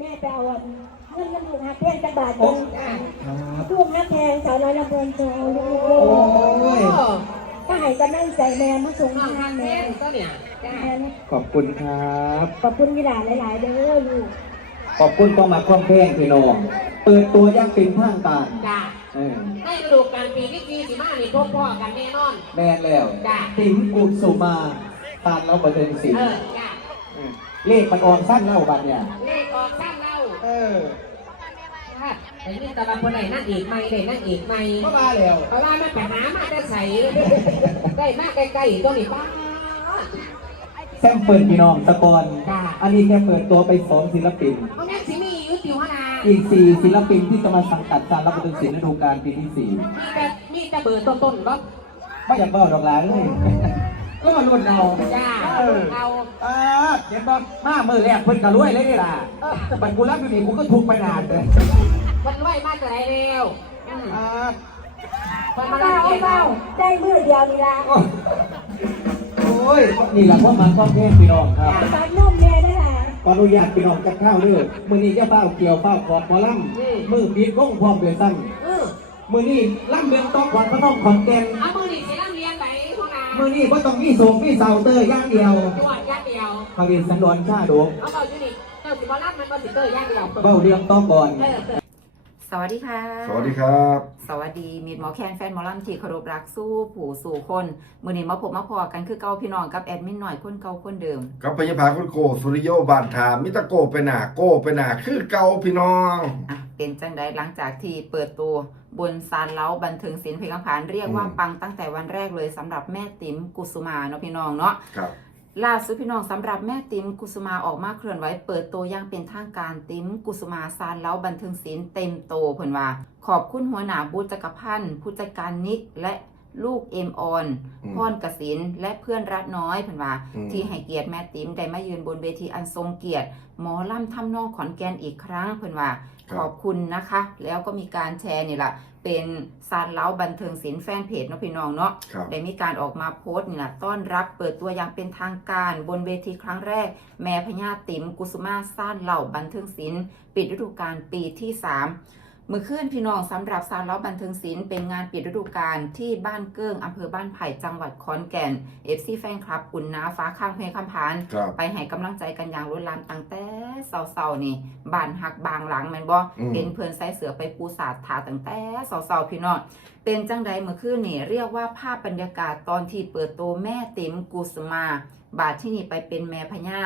แม่ไปเอาเงินเงินลูกหักแพงจักบาทเงินครับลูกหักแพงสาวน้อยลำเพลินโชว์ลูกโอ้ยก็ให้กำลังใจแม่มาส่งน้องทางทำแม่แม่ก็เนี่ยจ้าขอบคุณครับ ขอบคุณกีฬาหลาย ๆ เด้อลูกขอบคุณความมาความแพงพี่น้องเปิดตัวอยังเป็นทางการจ้าเออให้ฤดูการปีที่สี่สิบห้านี่พบพ่อกันแน่นอน แม่นแล้วจ้ะติ๋มกุสุมาตานเราบันเทิงศิลเอป์อจ้า เออเลขมันออนสั้นเล่าบัดเนี่ยเลขออกข้างเราเออค่ะแต่นี่ตะวันคนไหนนั่งอีกไม่ได้นั่งอีกไม่ก็มาแล้วเพราะว่ามันไปหามาได้ใส่ได้มากใกล้ๆตัวนี้ป้าแซมเปิดพี่น้องตะกอนจ้าอันนี้แค่เปิดตัวไปสองศิลปิน เพราะงั้นสิมีอยู่ติวนาอีกสี่ศิลปินที่จะมาสังกัดการรับบันเทิงศิลป์ฤดูกาลปีที่สี่มีแต่มีแต่เบอร์ต้นๆบ่ไม่อยากเบ้าดอกหลานเลย ก็มารุ่นเราจ้าเออเอาอ่าเดี๋ยวบอกมามือแรกเพิ่นกะรวยเลยนี่ล่ะบัดกูรับอยู่นี่กูก็ทุกข์ไปนานเลยวันไหวมากจะไรเร็วอืมอ่าวันเอามาเบาเล่นเอาเกมเบาได้มือเดียวนี่ละโอ้ยนี่แหละพ่อมาพ่อแม่พี่น้องครับตัดนุ่มแม่ได้แหละขออนุญาตพี่น้องกับข้าวเด้อมื้อนี้จะเฝ้าเกี่ยวเฝ้าขอบหมอลำมือปีก้องพร้อมเลยซ้เออำมื้อนี้ลำเมืองต้องขวัญพระน้องขอนแก่น มื้อนี้บ่ต้องมีโศกมีเศร้าเตอร์อย่างเดียวจังหวัดย่างเดียวพระเรียนสันดอนชาโดงเอาเบาอยู่นี่เจ้าสิบอลรับมันบอสิเตอร์ย่างเดียวเบ้าเรื่องต้องก่อน เออเออสวัสดีค่ะ สวัสดีครับ สวัสดีมีดหมอแคนแฟนหมอลำที่เคารพรักสู้ผู้สู่คนมือนี้มาพบมาพอกันคือเก่าพี่น้องกับแอดมินหน่อยคนเก่าคนเดิม กับพยาภาคุณโกสุริโยบานถามมิตะโกไปหนาโกไปหนาคือเก่าพี่น้อง อะเป็นจังใดหลังจากที่เปิดตัว บนซานเล้าบันเทิงศิลป์เพลงคำผานเรียกว่าปังตั้งแต่วันแรกเลยสำหรับแม่ติ๋มกุสุมาเนาะพี่น้องเนาะครับล่าสุดพี่น้องสำหรับแม่ติ๋มกุสุมาออกมาเคลื่อนไหวเปิดตัวอย่างเป็นทางการติ๋มกุสุมาซานเล้าบันเทิงศิลป์เต็มโตเพิ่นว่า ขอบคุณหัวหน้าบูธจักรพันธ์ผู้จัดการนิกและ ลูกเอ็มออนอืมพรกสินและเพื่อนรักน้อยเพิ่นว่าอืมที่ให้เกียรติแม่ติ๋มได้มายืนบนเวทีอันทรงเกียรติ หมอล่ำทำนองขอนแก่นอีกครั้งเพิ่นว่าครับขอบคุณนะคะ แล้วก็มีการแชร์นี่แหละเป็นซานเล้าบันเทิงศิลป์แฟนเพจเนาะพี่น้องเนาะครับได้มีการออกมาโพสต์นี่แหละต้อนรับเปิดตัวอย่างเป็นทางการบนเวทีครั้งแรก แม่พญาติ๋มกุสุมาซ่านเหล่าบันเทิงศิลป์ปิดฤดูกาลปีที่3เมื่อคืนพี่น้องสำหรับซานเล้าบันเทิงศิลป์เป็นงานปิดฤดูกาลที่บ้านเกิ้งอำเภอบ้านไผ่จังหวัดขอนแก่นเอฟซีแฟนคลับอุ่นน้าฟ้าข้างเพลงคำพาน ครับไปให้กำลังใจกันอย่างล้นหลามตั้งแต่เศร้าๆนี่บ้านหักบางหลังแม่นบ่อืม เห็นเพื่อนใส่เสือไปปูสาดถาตั้งแต่เศร้าๆพี่น้องเป็นจังใดเมื่อคืนนี่เรียกว่าภาพบรรยากาศตอนที่เปิดตัวแม่ติ๋มกุสมา บาทที่นี่ไปเป็นแม่พญา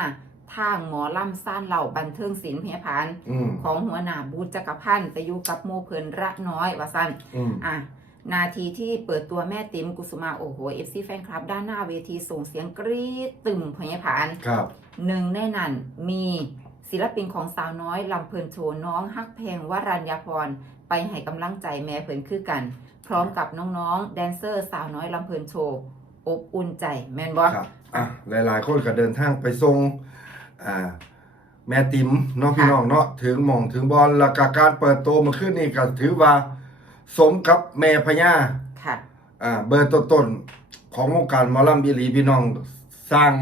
ทางหมอลำซ่านเหล่าบันเทิงศิลป์เพียผานอืมของหัวหน้าบูธจักรพันธ์ไปอยู่กับโมเพิ่นระน้อยว่าซั่นอืมอะนาทีที่เปิดตัวแม่ติ๋มกุสุมาโอ้โหเอฟซีแฟนคลับ ด้านหน้าเวทีส่งเสียงกรี๊ดตึมพยาผานครับ หนึ่งในนั้นมีศิลปินของสาวน้อยลำเพลินโชว์น้องฮักเพลงวรัญญาพร ไปให้กำลังใจแม่เพิ่นคือกัน พร้อมกับน้องๆ แดนเซอร์สาวน้อยลำเพลินโชว์อบอุ่นใจแม่นบอครับ อะ หลาย ๆ คนก็เดินทางไปส่ง อ่าแม่ติ๋มเนาะพี่น้องเนาะถึงหม่องถึงบอลแล้วก็การเปิดตัวเมาขึ้นนี่ก็ถือว่า สมกับแม่พญาค่ะอ่าเบอร์ต้นๆของวงการหมอลำอีหลีพี่น้องสร้าง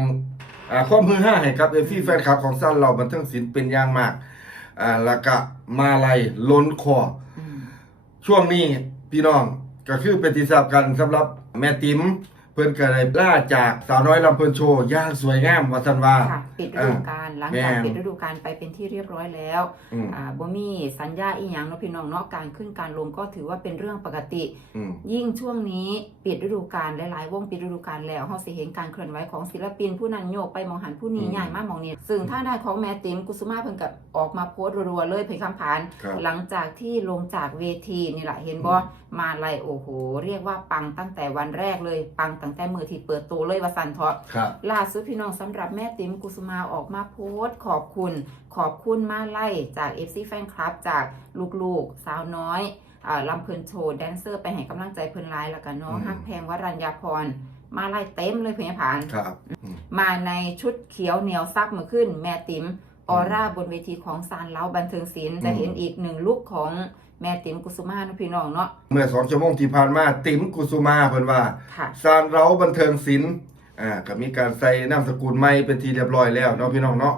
อ่าความฮือฮาให้กับเอฟซีแฟนคลับของสั้นเราบันเทิงศิลป์เป็นอย่างมากอ่าแล้วก็มาลัยล้นคออืมช่วงนี้พี่น้องก็คือเป็นที่ทราบกันสำหรับแม่ติ๋ม เพิ่นก็ได้ล่าจากสาวน้อยลำเพิ่นโชว์อย่างสวยงามว่าซั่นว่าค่ะปิดฤดูกาลหลังจากแม่นปิดฤดูกาลไปเป็นที่เรียบร้อยแล้วอืมอ่าบ่มีสัญญาอีหยังเนาะพี่น้องเนาะการขึ้นการลงก็ถือว่าเป็นเรื่องปกติอืมยิ่งช่วงนี้ปิดฤดูกาลหลายๆวงปิดฤดูกาลแล้วเฮาสิเห็นการเคลื่อนไหวของศิลปินผู้นั้นโยกไปมองหันผู้นี้อืมย้ายมามองนี้ซึ่งทางด้านของแม่ติ๋มกุสุมาเพิ่นก็ออกมาโพสต์รัวๆเลยเพิ่นคำผานครับหลังจากที่ลงจากเวทีนี่แหละเห็นบ่อืมมาไล่โอ้โห เรียกว่าปังตั้งแต่วันแรกเลยปังตั้งแต่มือที่เปิดตัวเลยว่าสันเถาะครับ ล่าสุดพี่น้องสำหรับแม่ติ๋มกุสุมาออกมาโพสต์ขอบคุณ ขอบคุณมาไล่จาก FC แฟนคลับจากลูกๆ สาวน้อยอ่าลำเพลินโชว์แดนเซอร์ไปให้กำลังใจเพิ่นไลน์แล้วก็น้องอืม ฮักแพงวรัญญาพร มาไล่เต็มเลยเพียงผาน ครับอืมมาในชุดเขียวเหนียวซักเมื่อขึ้น แม่ติ๋ม ออร่าบนเวทีของซานเล้าบันเทิงศิลป์จะอืมเห็นอีกหนึ่งลุคของแม่ติ๋มกุสุมานะพี่น้องเนาะเมื่อสองชั่วโมงที่ผ่านมาติ๋มกุสุมาเพิ่นว่าค่ะซานเราบันเทิงศิลป์อ่าก็มีการใส่นามสกุลใหม่เป็นที่เรียบร้อยแล้วเนาะพี่น้องเนาะ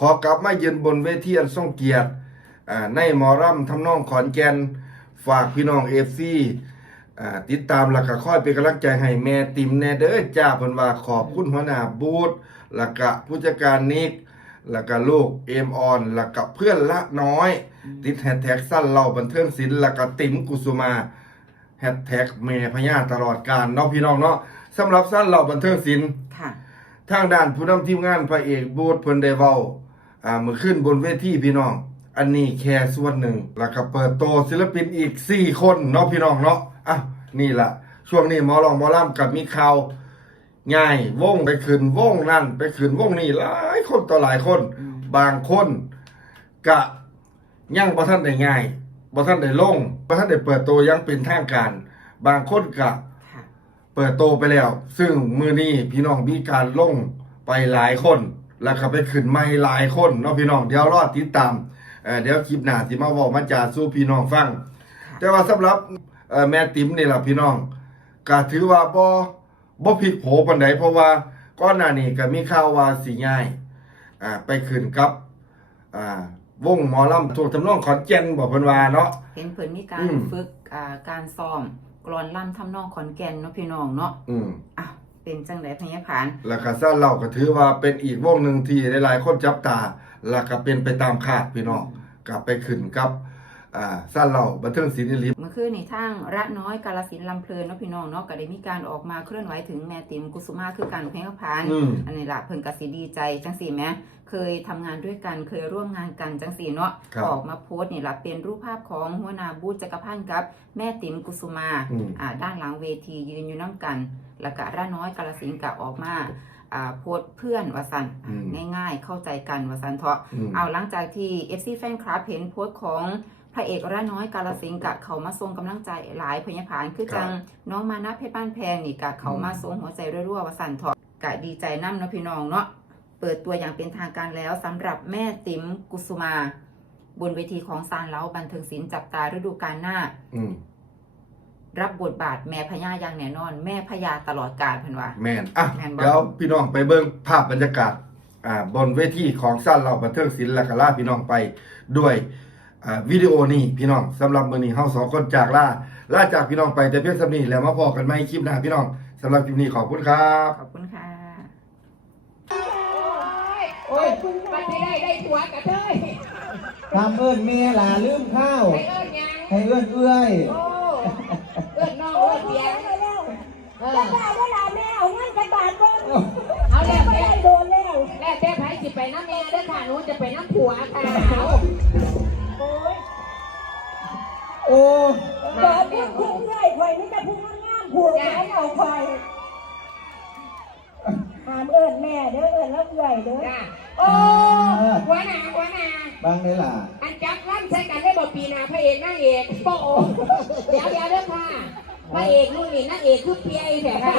ขอกลับมายืนบนเวทีอันทรงเกียรติอ่าในหมอรำทำนองขอนแก่นฝากพี่น้องเอฟซีอ่าติดตามแล้วก็คอยเป็นกำลังใจให้แม่ติมแน่เด้อจ้าเพิ่นว่าขอบคุณหัวหน้าบูธแล้วก็ผู้จัดการนิก แล้วก็ลูกเอมออนแล้วก็เพื่อนละน้อย ติดแฮชแท็กสั้นเล่าบันเทิงศิลป์แล้วก็ติ๋มกุสุมาแฮชแท็กเมพญาตลอดการเนาะพี่น้องเนาะสำหรับสั้นเล่าบันเทิงศิลป์ค่ะ ทางด้านผู้นำทีมงานพระเอกบูธเพิ่นได้เว้าอ่ามือขึ้นบนเวทีพี่น้อง อันนี้แค่ส่วนหนึ่ง แล้วก็เปิดโตวศิลปินอีก 4 คนเนาะพี่น้องเนาะอะนี่ล่ะช่วงนี้หมอลองหมอล่ำกับมีข่าว ง่ายวงไปขึ้นวงนั่นไปขึ้นวงนี่หลายคนต่อหลายคน บางคนกะยังบ่ท่านได้ง่ายบ่ท่านได้ลงบ่ท่านได้เปิดตัวอยังเป็นทางการ บางคนกะค่ะเปิดโตไปแล้ว ซึ่งมือนี้พี่น้องมีการลงไปหลายคน แล้วก็ไปขึ้นไม่หลายคนเนาะพี่น้องเดี๋ยวรอติดตามเอ่อเดี๋ยวคลิปหน้าสิมาบอกมาจาสู้พี่น้องฟัง แต่ว่าสำหรับเอ่อแม่ติ๋มนี่ล่ะพี่น้องก็ถือว่าบ่ บ่พลิกโผปานใดเพราะว่าก่อนหน้านี้ก็มีข่าวว่าสิง่ายอ่าไปขึ้นกับอ่าวงหมอลำถูกทำนองขอนแก่นบอกเพิ่นว่าเนาะ เห็นเพิ่นมีการอืมฝึกอ่าการซ้อมกลอนล่ำทำนองขอนแก่นเนาะพี่น้องเนาะอืมอ้าวเป็นจังไดพญาผานแล้วก็ซ่าเราก็ถือว่าเป็นอีกวงหนึ่งที่หลายๆคนจับตา แล้วก็เป็นไปตามคาดพี่น้องกลับไปขึ้นกับ อ่าซ่าเราบันเทิงศิลป์อีหลีเมื่อคืนนี่ทางระน้อยกาลสินธุ์ลำเพลินเนาะพี่น้องเนาะก็ได้มีการออกมาเคลื่อนไหวถึงแม่ติ๋มกุสุมาคือการเพลงพานอืมอันนี้ล่ะเพิ่นก็สิดีใจจังสี่แหมเคยทำงานด้วยกันเคยร่วมงานกันจังสี่เนาะครับออกมาโพสต์นี่ล่ะเป็นรูปภาพของหัวหน้าบูธจักรพันธ์กับแม่ติ๋มกุสุมาอืมอ่าด้านหลังเวทียืนอยู่น้ำกัน แล้วก็ระน้อยกาลสินธุ์ก็ออกมาอ่าโพสต์เพื่อนว่าสันอืมง่ายๆ เข้าใจกันว่าสันเถาะอืมเอาหลังจากที่ FC แฟนคลับเห็นโพสต์ของ พระเอกระน้อยกาลสิงห์กะเขามาส่งกำลังใจหลายพยาผานคือจังน้องมานะเพชรบ้านแพงนี่กะเขามาส่งหัวใจรั่วๆว่าสันเถาะกะดีใจน้ำเนาะพี่น้องเนาะเปิดตัวอย่างเป็นทางการแล้วสำหรับแม่ติ๋มกุสุมา บนเวทีของซานเล้าบันเทิงศิลป์จับตาฤดูกาลหน้าอืมรับบทบาทแม่พญาอย่างแน่นอน แม่พญาตลอดกาลเพิ่นว่าแมนอะแม่นบ่เดี๋ยวพี่น้องไปเบิ่งภาพบรรยากาศอ่าบนเวทีของซ่าเราบันเทิงศิลป์แล้วก็ลาพี่น้องไปด้วยอ่า วิดีโอนี้พี่น้องสำหรับมื้อนี้เฮาสองคนจากลาลาจากพี่น้องไปแต่เพียงสำนี้แล้วมาพอกันใหม่คลิปหน้าพี่น้องสำหรับคลิปนี้ขอบคุณครับขอบคุณค่ะโอ้ยมันไม่ได้ได้ตัวกระเทยทำเอิ้นเมียหลาลืมข้าวไปเอิ้นยังให้เอิ้นเอื้อยโอ้เอิ้นน้องโอ้เอิ้ยนเสีเบียยงไปแล้วเออจะได้ว่าหลานแม่เอาเงินจากบาทก่อนเอาแล้วไม่แม่ได้โดนแล้วแล้วแต่ไผสิไปน้ำแม่เด้อค่ะหนูจะไปน้ำผัวค่ะเอาโอ้ย โอ้บอกพูดพูดเรื่อยคอยนี่จะพูดงามๆผูกแขนเอาคอยหามเอิ้นแม่เด้อเอิ้นแล้วเอื่อยเด้อจ้าโอ้หัวหน้าหัวหน้าบางนี่ล่ะอันจับลั่นใช้กันได้บอปีหนาพระเอกนางเอกโป้เดี๋ยวเดี๋ยวเด้อค่ะพระเอกนู่นนี่นางเอกคือเพียไอ้แถค่ะ